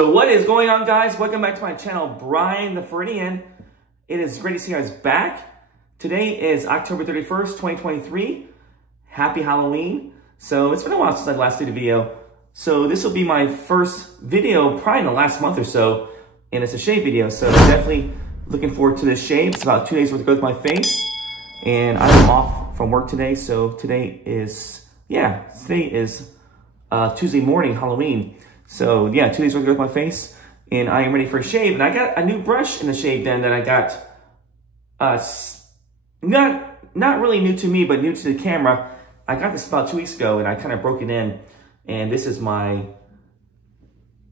So what is going on, guys? Welcome back to my channel, Brian the Floridian. It is great to see you guys back. Today is October 31st, 2023. Happy Halloween. So it's been a while since I last did a video. So this will be my first video probably in the last month or so. And it's a shave video. So definitely looking forward to this shave. It's about 2 days worth to go with my face. And I'm off from work today. So today is Tuesday morning, Halloween. So yeah, 2 days worth to go with my face. And I am ready for a shave. And I got a new brush in the shave den that I got, not really new to me, but new to the camera. I got this about 2 weeks ago and I kind of broke it in. And this is my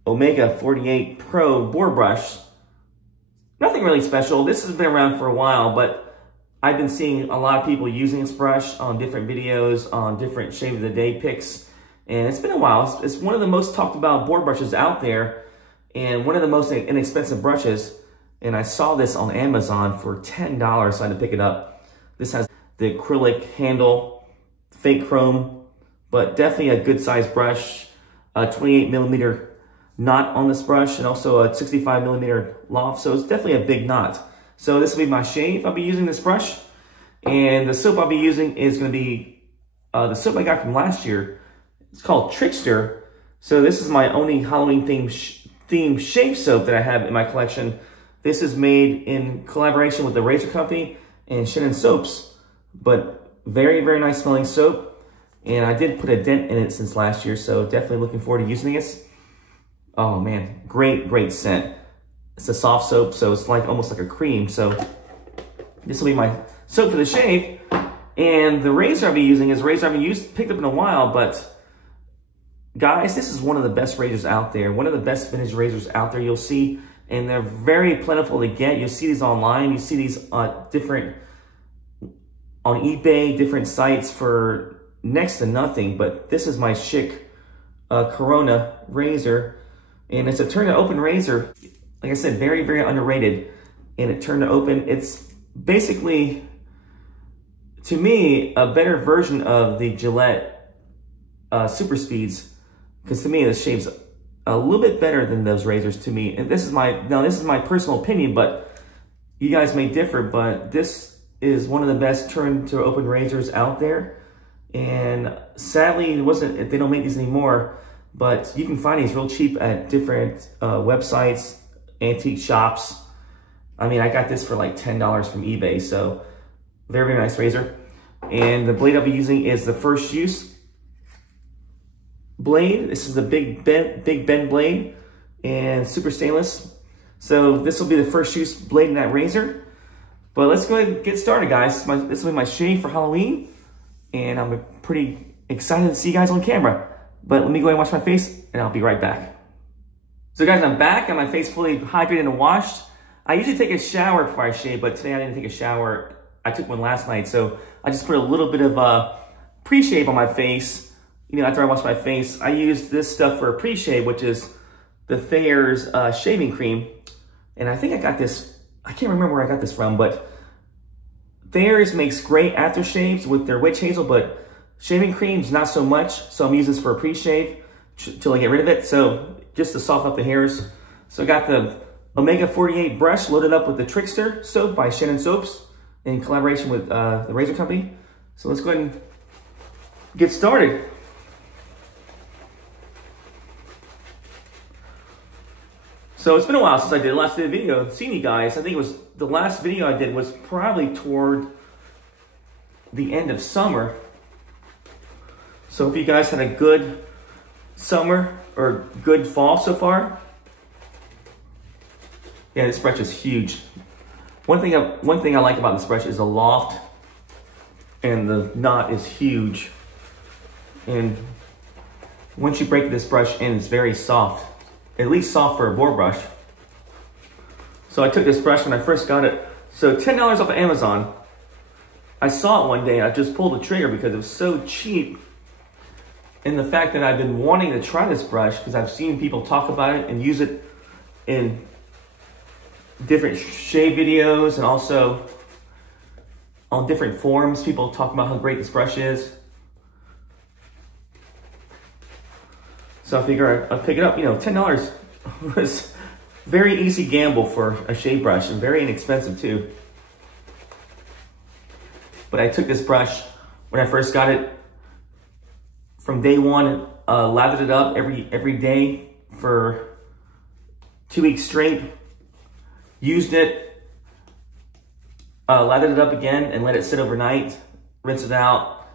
Omega 48 Pro Boar Brush. Nothing really special. This has been around for a while, but I've been seeing a lot of people using this brush on different videos, on different shave of the day pics. And it's been a while. It's one of the most talked about board brushes out there and one of the most inexpensive brushes. And I saw this on Amazon for $10, so I had to pick it up. This has the acrylic handle, fake chrome, but definitely a good sized brush. A 28mm knot on this brush and also a 65mm loft. So it's definitely a big knot. So this will be my shave. I'll be using this brush. And the soap I'll be using is going to be the soap I got from last year. It's called Trickster. So this is my only Halloween themed shave soap that I have in my collection. This is made in collaboration with the Razor Company and Schick Soaps. But very, very nice smelling soap. And I did put a dent in it since last year, so definitely looking forward to using this. Oh man, great, great scent. It's a soft soap, so it's like almost like a cream. So this will be my soap for the shave. And the razor I'll be using is a razor I haven't picked up in a while, but guys, this is one of the best razors out there. One of the best vintage razors out there you'll see. And they're very plentiful to get. You'll see these online. You see these different on eBay, different sites for next to nothing. But this is my Schick Krona Razor. And it's a turn to open razor. Like I said, very, very underrated. And it turned to open. It's basically, to me, a better version of the Gillette Super Speeds. Because to me, this shaves a little bit better than those razors to me. And this is my personal opinion, but you guys may differ. But this is one of the best turn to open razors out there. And sadly, they don't make these anymore. But you can find these real cheap at different websites, antique shops. I mean, I got this for like $10 from eBay. So very, very nice razor. And the blade I'll be using is the First Use blade. This is a big bend blade and super stainless. So this will be the First Use blade in that razor. But let's go ahead and get started, guys. This will be my shave for Halloween. And I'm pretty excited to see you guys on camera. But let me go ahead and wash my face and I'll be right back. So guys, I'm back. Got my face fully hydrated and washed. I usually take a shower before I shave, but today I didn't take a shower. I took one last night. So I just put a little bit of pre-shave on my face. You know, after I wash my face, I use this stuff for a pre-shave, which is the Thayer's shaving cream. And I think I got this, I can't remember where I got this from, but Thayer's makes great aftershaves with their witch hazel, but shaving creams, not so much. So I'm using this for a pre-shave till I get rid of it. So just to soften up the hairs. So I got the Omega 48 brush loaded up with the Trickster soap by Schick Soaps in collaboration with the Razor Company. So let's go ahead and get started. So it's been a while since I did the last video. Seeing you guys, I think it was the last video I did was probably toward the end of summer. So if you guys had a good summer or good fall so far. Yeah, this brush is huge. One thing I like about this brush is the loft and the knot is huge. And once you break this brush in, it's very soft. At least soft for a boar brush. So I took this brush when I first got it. So $10 off of Amazon. I saw it one day and I just pulled the trigger because it was so cheap. And the fact that I've been wanting to try this brush because I've seen people talk about it and use it in different shave videos and also on different forums. People talk about how great this brush is. So I figure I'll pick it up, you know, $10, was very easy gamble for a shave brush and very inexpensive too. But I took this brush when I first got it. From day one, lathered it up every day for 2 weeks straight. Used it, lathered it up again and let it sit overnight. Rinse it out.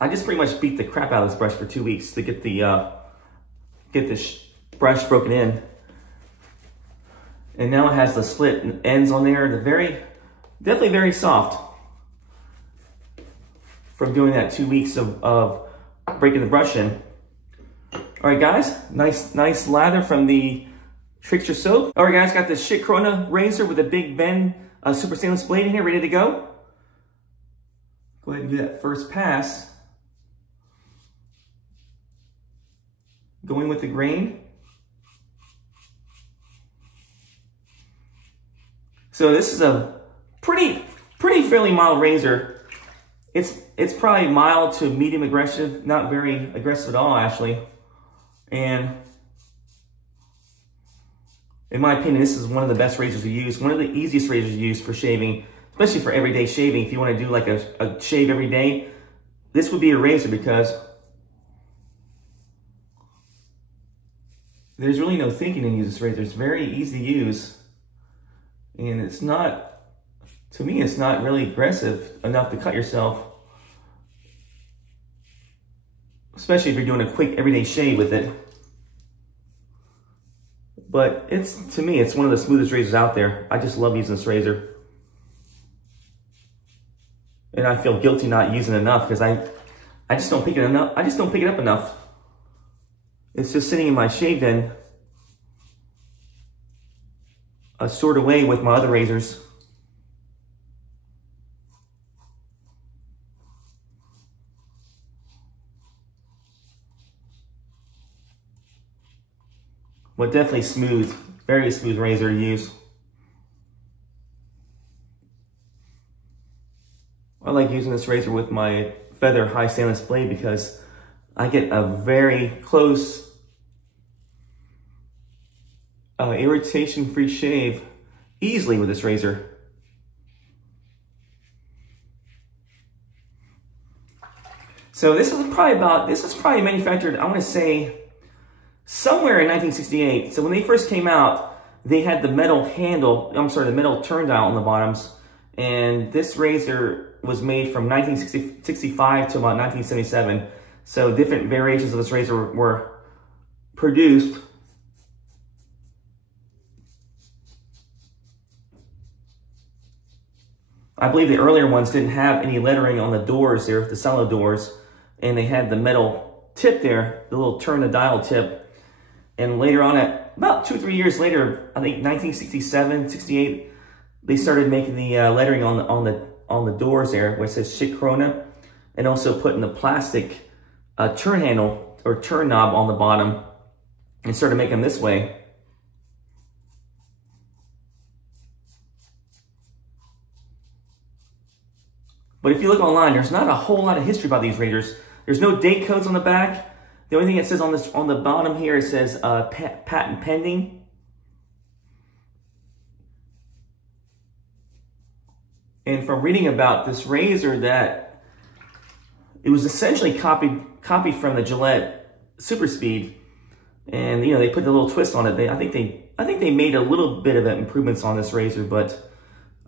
I just pretty much beat the crap out of this brush for 2 weeks to get the brush broken in. And now it has the split ends on there. They're definitely very soft from doing that 2 weeks of breaking the brush in. All right, guys, nice lather from the Trickster soap. All right, guys, got the Schick Krona razor with a big bend super stainless blade in here, ready to go. Go ahead and do that first pass. Going with the grain. So this is a pretty fairly mild razor. It's probably mild to medium aggressive, not very aggressive at all, actually. And in my opinion, this is one of the best razors to use, one of the easiest razors to use for shaving, especially for everyday shaving. If you want to do like a shave every day, this would be a razor because there's really no thinking in using this razor. It's very easy to use. And it's not, to me, it's not really aggressive enough to cut yourself. Especially if you're doing a quick everyday shave with it. But to me, it's one of the smoothest razors out there. I just love using this razor. And I feel guilty not using it enough because I just don't pick it enough. I just don't pick it up enough. It's just sitting in my shave den, stored away with my other razors. But definitely smooth, very smooth razor to use. I like using this razor with my feather high stainless blade because I get a very close, irritation-free shave easily with this razor. So this was probably manufactured, I want to say, somewhere in 1968. So when they first came out, they had the metal handle, the metal turn dial on the bottoms. And this razor was made from 1965 to about 1977. So different variations of this razor were produced. I believe the earlier ones didn't have any lettering on the doors there, the cello doors. And they had the metal tip there, the little turn the dial tip. And later on, about 2 or 3 years later, I think 1967, 68, they started making the lettering on the doors there, where it says Schick Krona, and also putting the plastic turn handle or turn knob on the bottom, and started making them this way. But if you look online, there's not a whole lot of history about these razors. There's no date codes on the back. The only thing it says on the bottom here, it says patent pending. And from reading about this razor, that it was essentially copied from the Gillette Super Speed, and they put a little twist on it. I think they made a little bit of improvements on this razor, but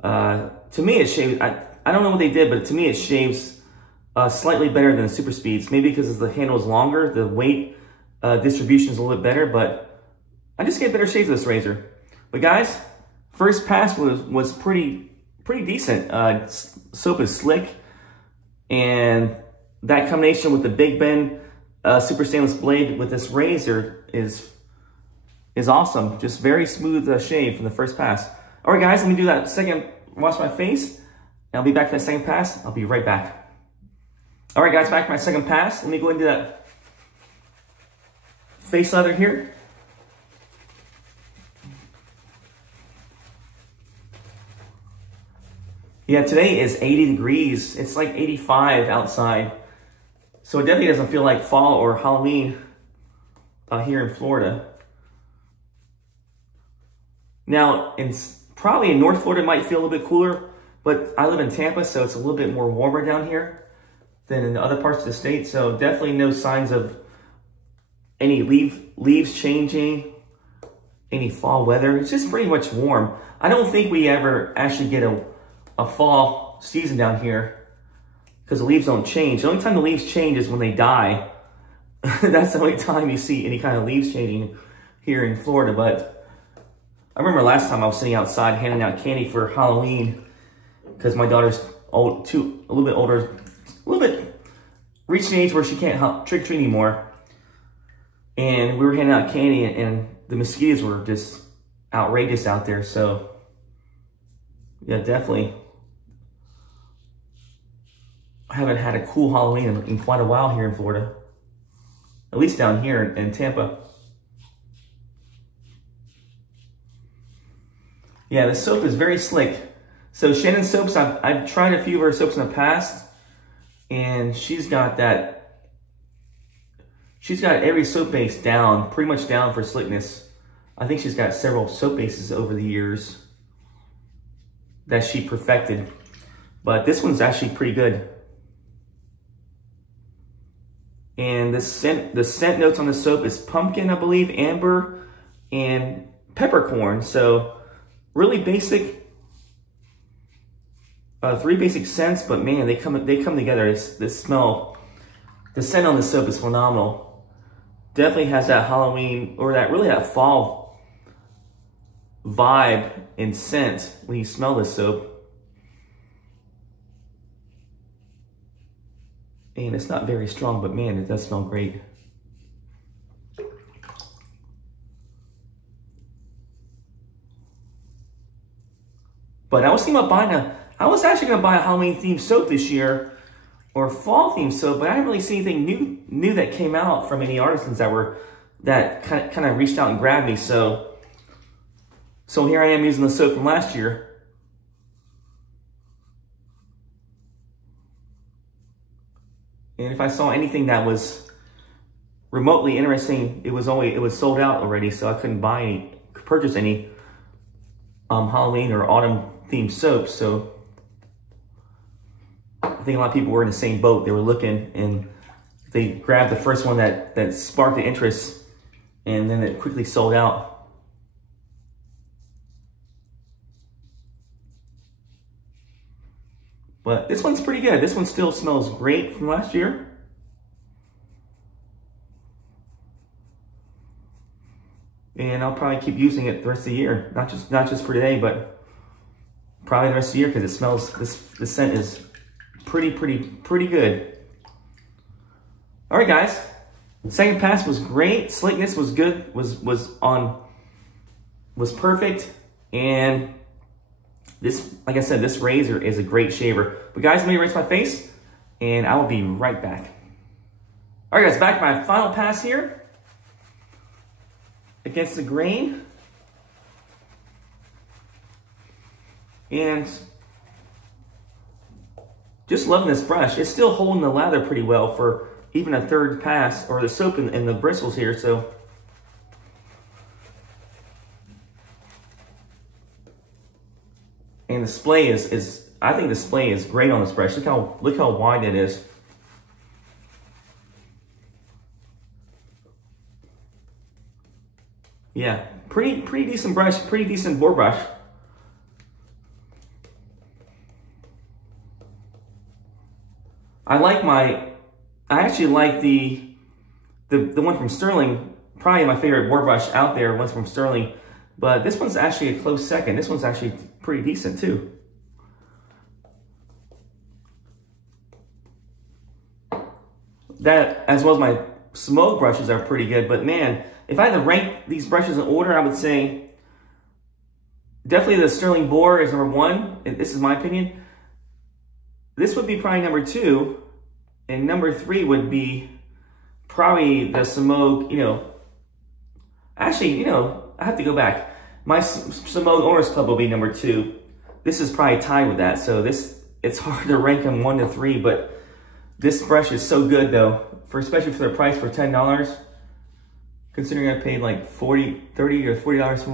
to me it shaves. I don't know what they did, but to me it shaves slightly better than the Super Speeds. Maybe because the handle is longer, the weight distribution is a little bit better, but I just get better shaves with this razor. But guys, first pass was pretty decent. Soap is slick, and that combination with the big bend super stainless blade with this razor is awesome. Just very smooth shave from the first pass. All right, guys, let me do that second wash my face, and I'll be back for that second pass. I'll be right back. All right, guys, back for my second pass. Let me go into that face lather here. Yeah, today is 80 degrees. It's like 85 outside. So it definitely doesn't feel like fall or Halloween here in Florida. Now, probably in North Florida it might feel a little bit cooler, but I live in Tampa, so it's a little bit more warmer down here than in the other parts of the state. So definitely no signs of any leaves changing, any fall weather. It's just pretty much warm. I don't think we ever actually get a fall season down here because the leaves don't change. The only time the leaves change is when they die. That's the only time you see any kind of leaves changing here in Florida. But I remember last time I was sitting outside handing out candy for Halloween because my daughter's a little bit older, a little bit reached an age where she can't trick or treat anymore. And we were handing out candy, and the mosquitoes were just outrageous out there. So yeah, definitely. I haven't had a cool Halloween in quite a while here in Florida. At least down here in Tampa. Yeah, the soap is very slick. So Shannon's soaps, I've tried a few of her soaps in the past, and she's got every soap base down, pretty much down for slickness. I think she's got several soap bases over the years that she perfected. But this one's actually pretty good. And the scent notes on the soap is pumpkin, I believe, amber, and peppercorn. So really basic, 3 basic scents, but man, they come together. The scent on the soap is phenomenal. Definitely has that Halloween, or that fall vibe and scent when you smell this soap. And it's not very strong, but man, it does smell great. But I was thinking about I was actually gonna buy a Halloween themed soap this year, or fall themed soap, but I didn't really see anything new that came out from any artisans that kind of reached out and grabbed me. So here I am using the soap from last year. And if I saw anything that was remotely interesting, it was sold out already, so I couldn't purchase any Halloween or autumn themed soaps. So I think a lot of people were in the same boat. They were looking and they grabbed the first one that sparked the interest, and then it quickly sold out. But this one's pretty good. This one still smells great from last year. And I'll probably keep using it the rest of the year. Not just for today, but probably the rest of the year, because it smells, the scent is pretty good. All right, guys. Second pass was great. Slickness was good. Was perfect. And this, like I said, this razor is a great shaver. But guys, let me rinse my face, and I will be right back. All right, guys, back to my final pass here against the grain. And just loving this brush. It's still holding the lather pretty well for even a third pass, or the soap and the bristles here. So and the splay is I think the splay is great on this brush. Look how wide it is. Yeah, pretty decent brush, pretty decent boar brush. I actually like the one from Sterling, probably my favorite boar brush out there, one's from Sterling, but this one's actually a close second. This one's actually pretty decent too. That, as well as my smoke brushes, are pretty good, but man, if I had to rank these brushes in order, I would say definitely the Sterling Boar is number 1, and this is my opinion. This would be probably number 2, and number 3 would be probably the Smoke, actually, I have to go back. My Smoke Owners Club will be number 2. This is probably tied with that, so it's hard to rank them 1 to 3, but this brush is so good though, especially for the price for $10. Considering I paid like $30 or $40 for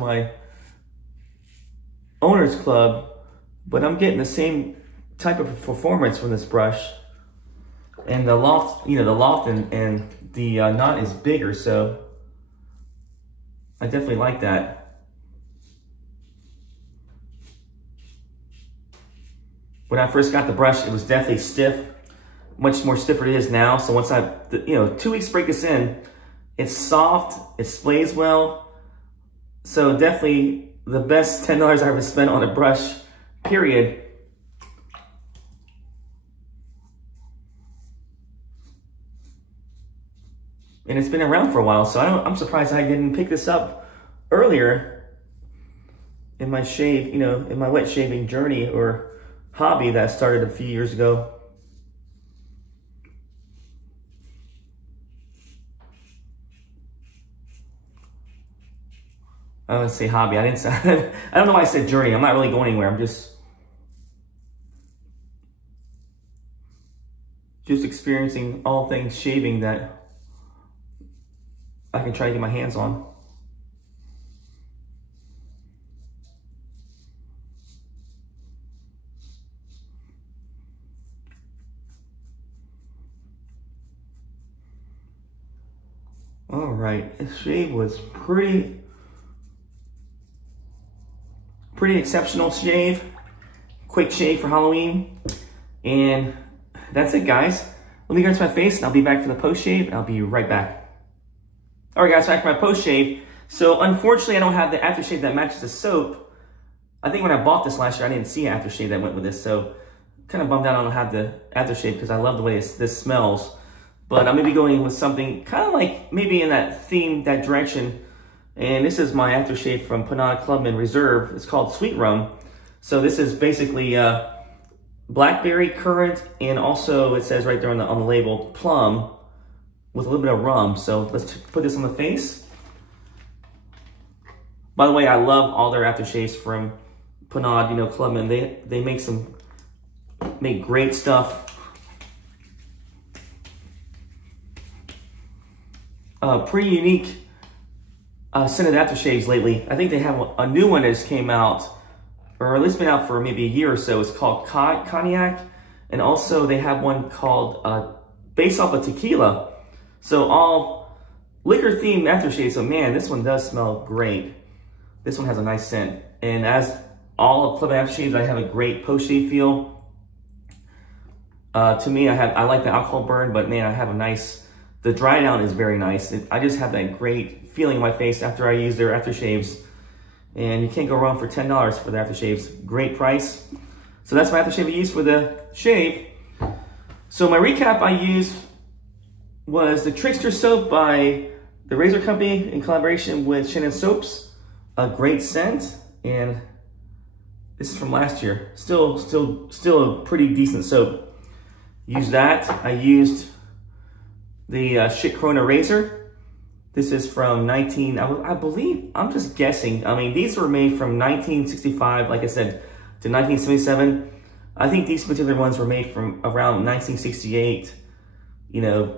owner's club, but I'm getting the same type of performance from this brush. And the loft, you know, the loft and the knot is bigger, so I definitely like that. When I first got the brush, it was definitely stiff, much more stiffer it is now. So once I, you know, 2 weeks break this in, it's soft, it sprays well. So definitely the best $10 I ever spent on a brush, period. And it's been around for a while, so I'm surprised I didn't pick this up earlier in my shave, you know, in my wet shaving journey or hobby that started a few years ago. I don't say hobby. I didn't say. I don't know why I said journey. I'm not really going anywhere. I'm just experiencing all things shaving that I can try to get my hands on. All right, this shave was pretty exceptional shave. Quick shave for Halloween. And that's it, guys. Let me go to my face and I'll be back for the post shave and I'll be right back. All right, guys, back for my post shave. So unfortunately, I don't have the aftershave that matches the soap. I think when I bought this last year, I didn't see an aftershave that went with this. So kind of bummed out I don't have the aftershave because I love the way this smells. But I'm gonna be going with something kind of like maybe in that theme, that direction. And this is my aftershave from Pinaud Clubman Reserve. It's called Sweet Rum. So this is basically blackberry, currant, and also it says right there on the label, plum with a little bit of rum. So let's put this on the face. By the way, I love all their aftershaves from Pinaud, you know, Clubman. They make great stuff. Pretty unique scented aftershaves lately. I think they have a new one that just came out, or at least been out for maybe a year or so. It's called Cognac, and also they have one called based off of tequila. So all liquor themed aftershaves. So man, this one does smell great. This one has a nice scent, and as all of Clubman aftershaves, I have a great post shave feel. To me, I like the alcohol burn, but man, I have a nice. The dry down is very nice. I just have that great feeling in my face after I use their aftershaves. And you can't go wrong for $10 for the aftershaves. Great price. So that's my aftershave I used for the shave. So my recap I used was the Trickster soap by the Razor Company in collaboration with Shannon Soaps. A great scent. And this is from last year. Still a pretty decent soap. Used that. I used the Schick Krona Razor. This is from I believe, I'm just guessing. I mean, these were made from 1965, like I said, to 1977. I think these particular ones were made from around 1968. You know,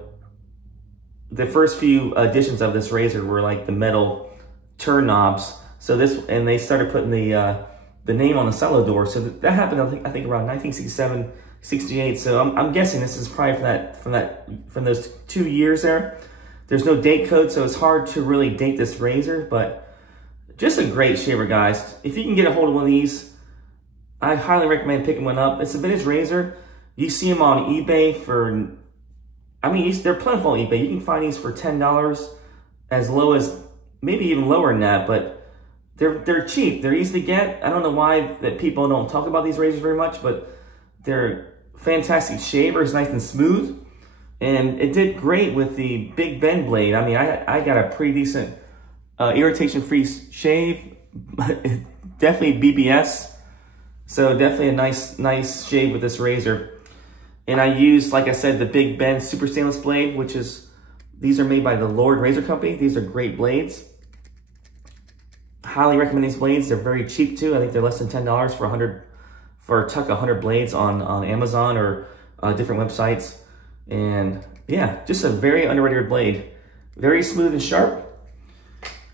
the first few editions of this razor were like the metal turn knobs. So this, and they started putting the name on the silo door. So that happened, I think around 1967, 68. So I'm guessing this is probably from those 2 years there. There's no date code, so it's hard to really date this razor, but just a great shaver, guys. If you can get a hold of one of these, I highly recommend picking one up. It's a vintage razor. You see them on eBay for, I mean, they're plentiful on eBay. You can find these for $10, as low as, maybe even lower than that, but they're cheap. They're easy to get. I don't know why that people don't talk about these razors very much, but they're fantastic shavers, nice and smooth. And it did great with the Big Bend blade. I mean, I got a pretty decent irritation-free shave. Definitely BBS. So definitely a nice shave with this razor. And I used, like I said, the Big Bend Super Stainless blade, which is, these are made by the Lord Razor Company. These are great blades. Highly recommend these blades. They're very cheap too. I think they're less than $10 for a tuck 100 blades on Amazon or different websites. And yeah, just a very underrated blade. Very smooth and sharp.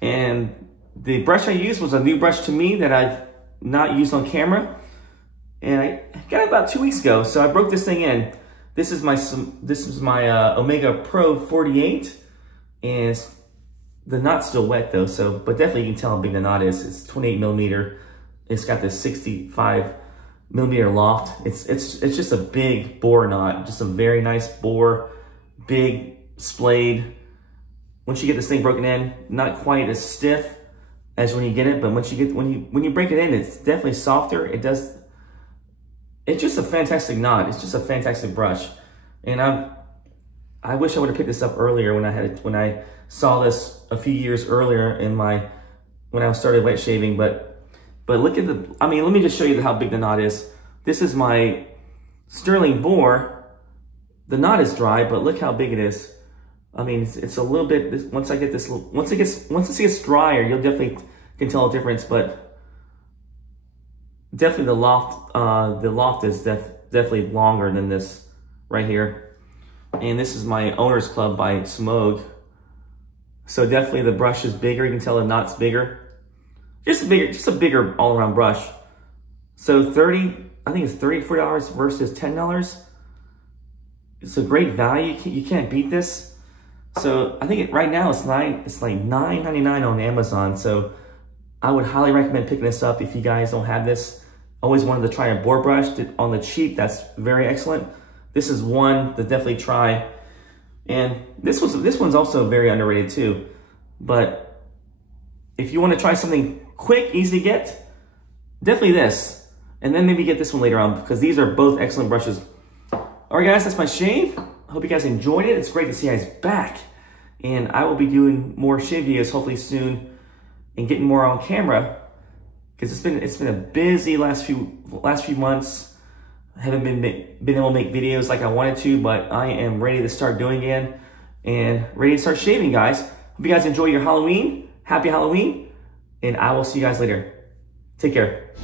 And the brush I used was a new brush to me that I've not used on camera. And I got it about 2 weeks ago, so I broke this thing in. This is my Omega Pro 48, and the knot's still wet though. So, but definitely you can tell how big the knot is. It's 28 millimeter. It's got this 65 millimeter loft. It's just a big bore knot, just a very nice bore, big splayed. Once you get this thing broken in, not quite as stiff as when you get it, but when you break it in, it's definitely softer. It's just a fantastic knot. It's just a fantastic brush. And I wish I would have picked this up earlier when I saw this a few years earlier when I started wet shaving, but look at let me just show you how big the knot is. This is my sterling bore. The knot is dry, but look how big it is. I mean, it's a little bit, once it gets drier, you'll definitely can tell a difference, but definitely the loft is definitely longer than this right here. And this is my Owner's Club by Pinaud. So definitely the brush is bigger. You can tell the knot's bigger. Just a bigger all-around brush. So I think it's $34 versus $10. It's a great value. You can't beat this. So I think right now it's like $9.99 on Amazon. So I would highly recommend picking this up if you guys don't have this. Always wanted to try a boar brush on the cheap. That's very excellent. This is one to definitely try. And this one's also very underrated too. But if you want to try something quick, easy to get, definitely this. And then maybe get this one later on, because these are both excellent brushes. All right, guys, that's my shave. I hope you guys enjoyed it. It's great to see you guys back. And I will be doing more shave videos hopefully soon and getting more on camera, because it's been a busy last few months. I haven't been able to make videos like I wanted to, but I am ready to start doing it again and ready to start shaving, guys. Hope you guys enjoy your Halloween. Happy Halloween. And I will see you guys later. Take care.